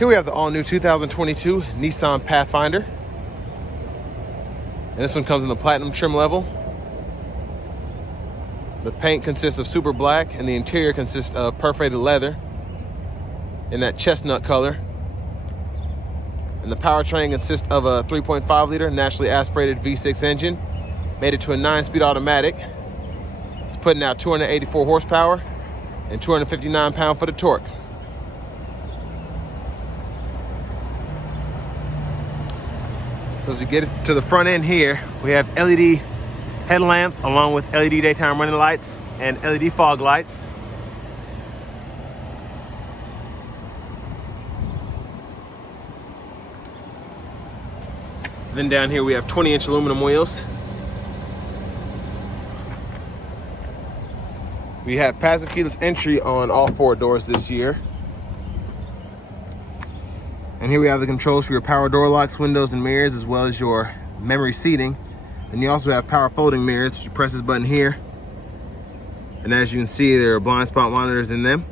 Here we have the all-new 2022 Nissan Pathfinder. And this one comes in the Platinum trim level. The paint consists of super black and the interior consists of perforated leather in that chestnut color. And the powertrain consists of a 3.5 liter naturally aspirated V6 engine, made it to a 9-speed automatic. It's putting out 284 horsepower and 259 pound-foot of torque. So as we get to the front end here, we have LED headlamps along with LED daytime running lights and LED fog lights. Then down here we have 20-inch aluminum wheels. We have passive keyless entry on all 4 doors this year. And here we have the controls for your power door locks, windows, and mirrors, as well as your memory seating. And you also have power folding mirrors, which you press this button here. And as you can see, there are blind spot monitors in them.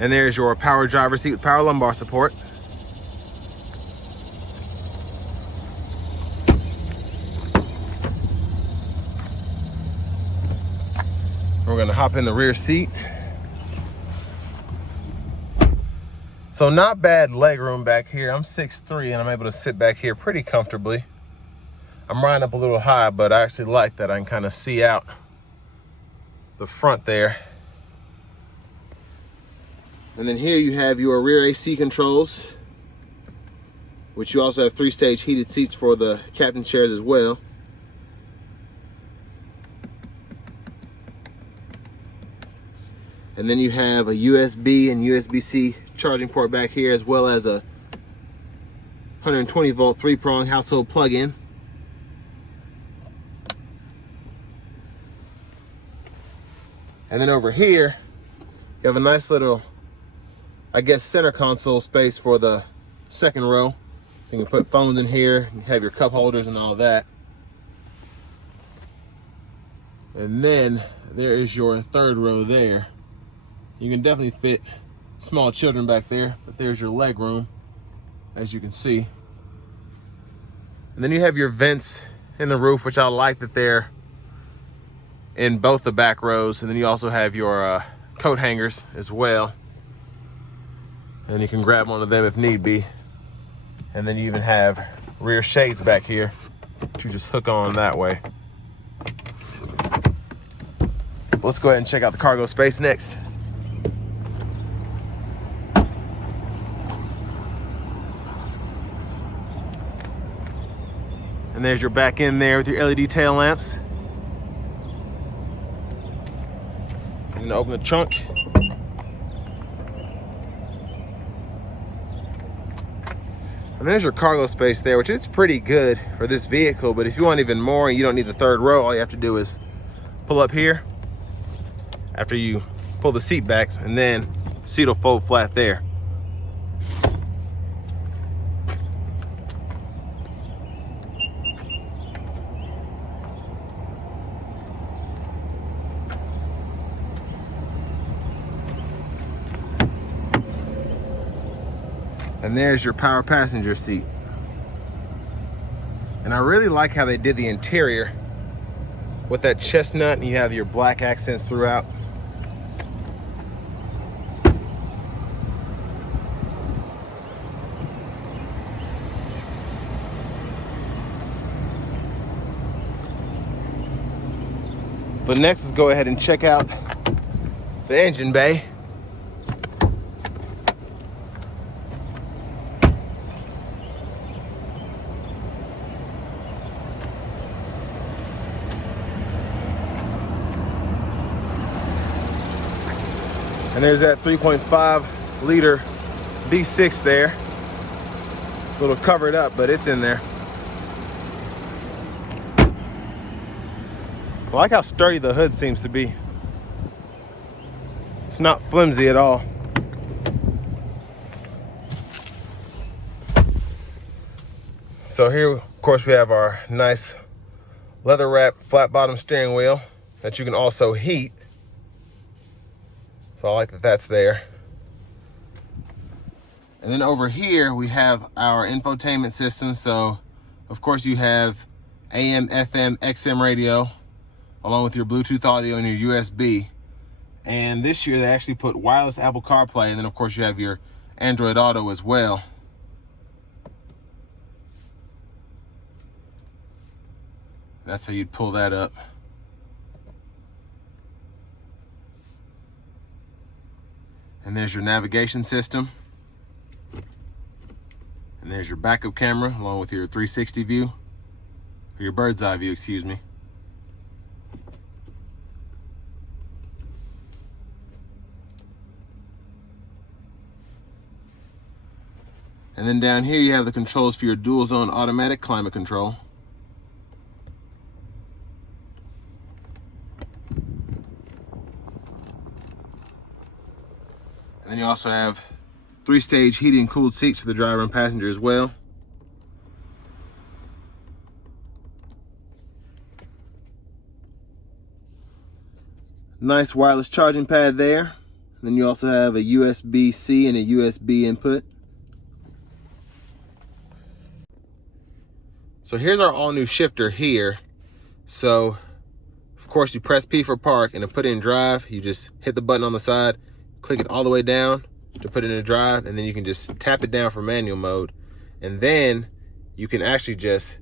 And there's your power driver seat with power lumbar support. We're gonna hop in the rear seat. So not bad leg room back here. I'm 6'3" and I'm able to sit back here pretty comfortably. I'm riding up a little high, but I actually like that I can kind of see out the front there. And then here you have your rear AC controls, which you also have 3-stage heated seats for the captain chairs as well. And then you have a USB and USB-C charging port back here, as well as a 120 volt 3-prong household plug-in. And then over here, you have a nice little, I guess, center console space for the second row. You can put phones in here, you have your cup holders and all that. And then there is your third row there. You can definitely fit small children back there, but there's your leg room, as you can see. And then you have your vents in the roof, which I like that they're in both the back rows. And then you also have your coat hangers as well. And you can grab one of them if need be. And then you even have rear shades back here to just hook on that way. Let's go ahead and check out the cargo space next. And there's your back end there with your LED tail lamps. I'm gonna open the trunk. And there's your cargo space there, which is pretty good for this vehicle, but if you want even more and you don't need the third row, all you have to do is pull up here after you pull the seat back, and then the seat will fold flat there. And there's your power passenger seat. And I really like how they did the interior with that chestnut, and you have your black accents throughout. But next, let's go ahead and check out the engine bay. And there's that 3.5 liter V6 there. A little covered up, but it's in there. I like how sturdy the hood seems to be. It's not flimsy at all. So here, of course, we have our nice leather wrap flat bottom steering wheel. that you can also heat. So I like that that's there. And then over here we have our infotainment system. So of course you have AM, FM, XM radio, along with your Bluetooth audio and your USB. And this year they actually put wireless Apple CarPlay, and then of course you have your Android Auto as well. That's how you'd pull that up. And there's your navigation system. And there's your backup camera along with your 360 view, or your bird's eye view, excuse me. And then down here you have the controls for your dual zone automatic climate control. And then you also have 3-stage heated and cooled seats for the driver and passenger as well. Nice wireless charging pad there. And then you also have a USB-C and a USB input. So here's our all new shifter here. So of course you press P for park, and to put it in drive, you just hit the button on the side, click it all the way down to put it in drive, and then you can just tap it down for manual mode. And then you can actually just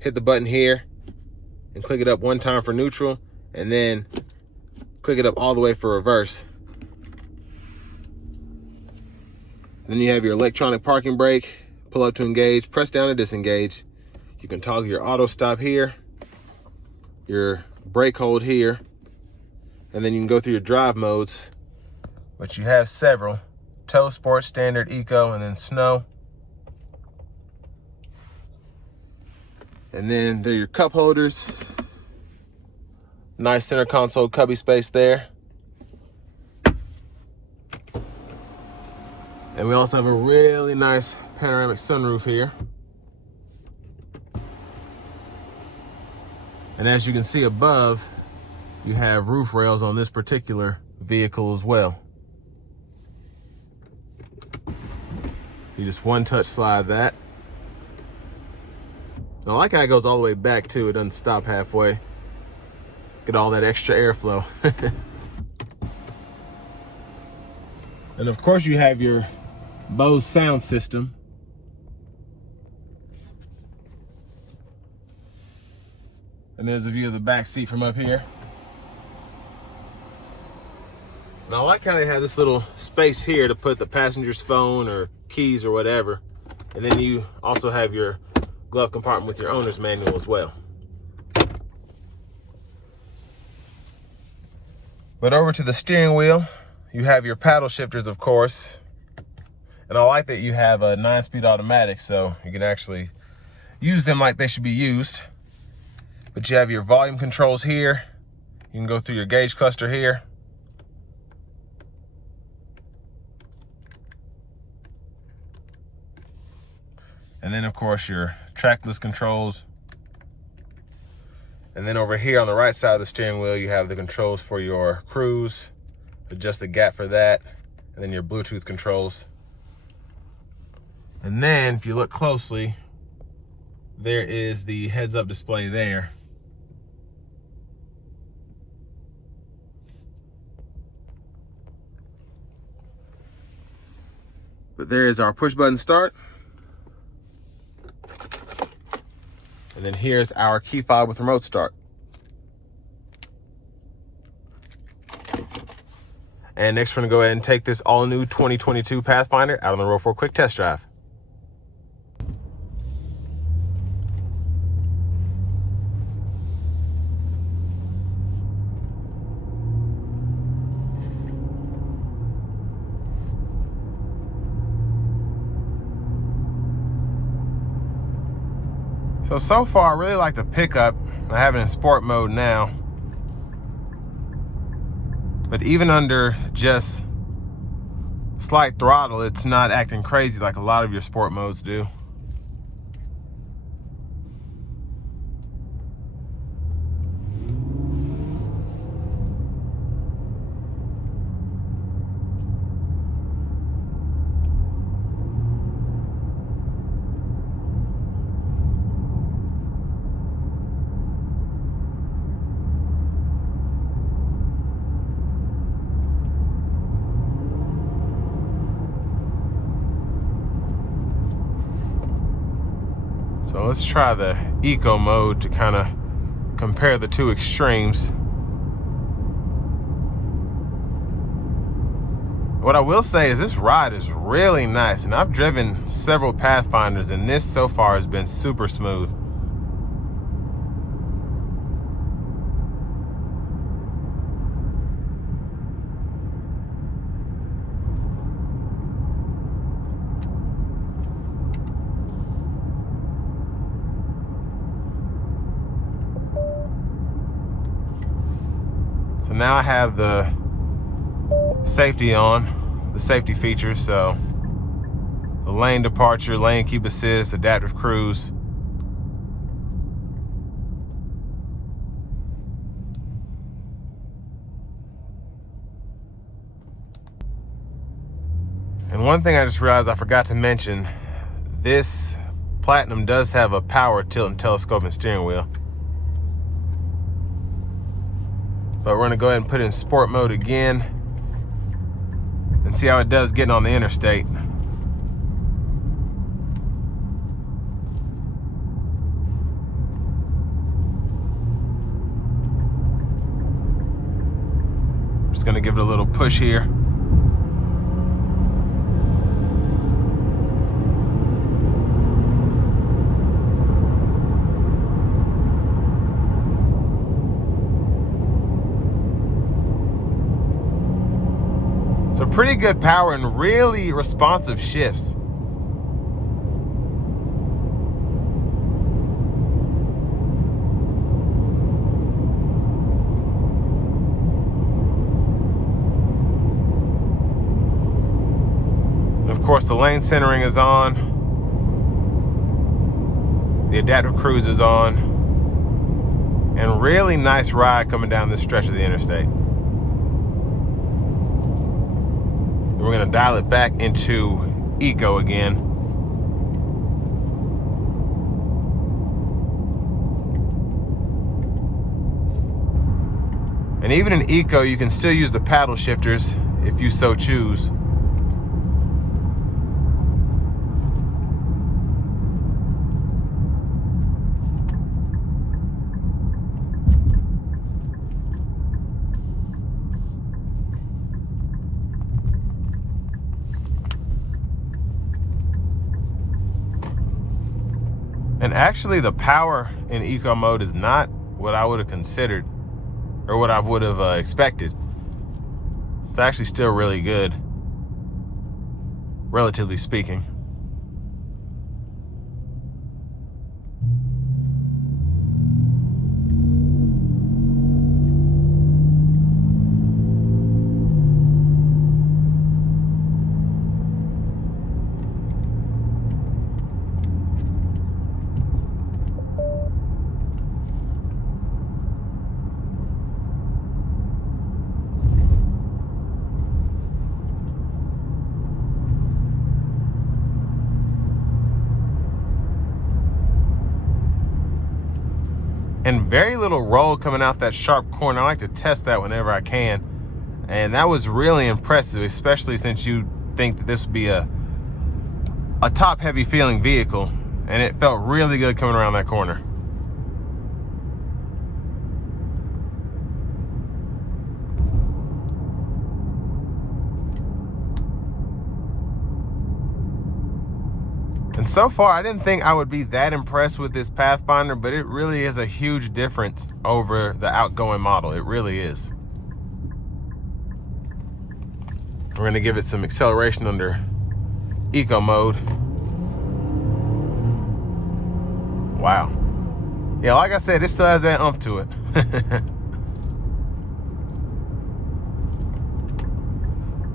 hit the button here and click it up one time for neutral, and then click it up all the way for reverse. Then you have your electronic parking brake, pull up to engage, press down to disengage. You can toggle your auto stop here, your brake hold here, and then you can go through your drive modes, which you have several: tow, sport, standard, eco, and then snow. And then there are your cup holders. Nice center console cubby space there. And we also have a really nice panoramic sunroof here. And as you can see above, you have roof rails on this particular vehicle as well. You just one-touch slide that. And I like how it goes all the way back too. It doesn't stop halfway. Get all that extra airflow. And of course you have your Bose sound system. And there's a view of the back seat from up here. And I like how they have this little space here to put the passenger's phone or keys or whatever. And then you also have your glove compartment with your owner's manual as well. But over to the steering wheel, you have your paddle shifters, of course. And I like that you have a 9-speed automatic, so you can actually use them like they should be used. But you have your volume controls here. You can go through your gauge cluster here. And then of course your trackless controls. And then over here on the right side of the steering wheel, you have the controls for your cruise, adjust the gap for that, and then your Bluetooth controls. And then if you look closely, there is the heads-up display there. But there is our push button start. And then here's our key fob with remote start. And next we're gonna go ahead and take this all new 2022 Pathfinder out on the road for a quick test drive. So far I really like the pickup. I have it in sport mode now. But even under just slight throttle, it's not acting crazy like a lot of your sport modes do. let's try the eco mode to kind of compare the two extremes. What I will say is this ride is really nice, and I've driven several Pathfinders, and this so far has been super smooth. So now I have the safety on, the safety features, so the lane departure, lane keep assist, adaptive cruise. And one thing I just realized I forgot to mention, this Platinum does have a power tilt and telescoping steering wheel. But we're gonna go ahead and put it in sport mode again and see how it does getting on the interstate. Just gonna give it a little push here. So pretty good power and really responsive shifts. And of course the lane centering is on. The adaptive cruise is on. And really nice ride coming down this stretch of the interstate. We're gonna dial it back into eco again. And even in eco, you can still use the paddle shifters if you so choose. And actually the power in eco mode is not what I would have considered or what I would have expected. It's actually still really good, relatively speaking. And very little roll coming out that sharp corner. I like to test that whenever I can. And that was really impressive, especially since you think that this would be a top heavy feeling vehicle. And it felt really good coming around that corner. And so far, I didn't think I would be that impressed with this Pathfinder, but it really is a huge difference over the outgoing model. It really is. We're gonna give it some acceleration under eco mode. Wow. Yeah, like I said, it still has that oomph to it.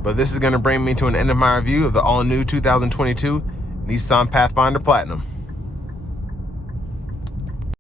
But this is gonna bring me to an end of my review of the all-new 2022 Nissan Pathfinder Platinum.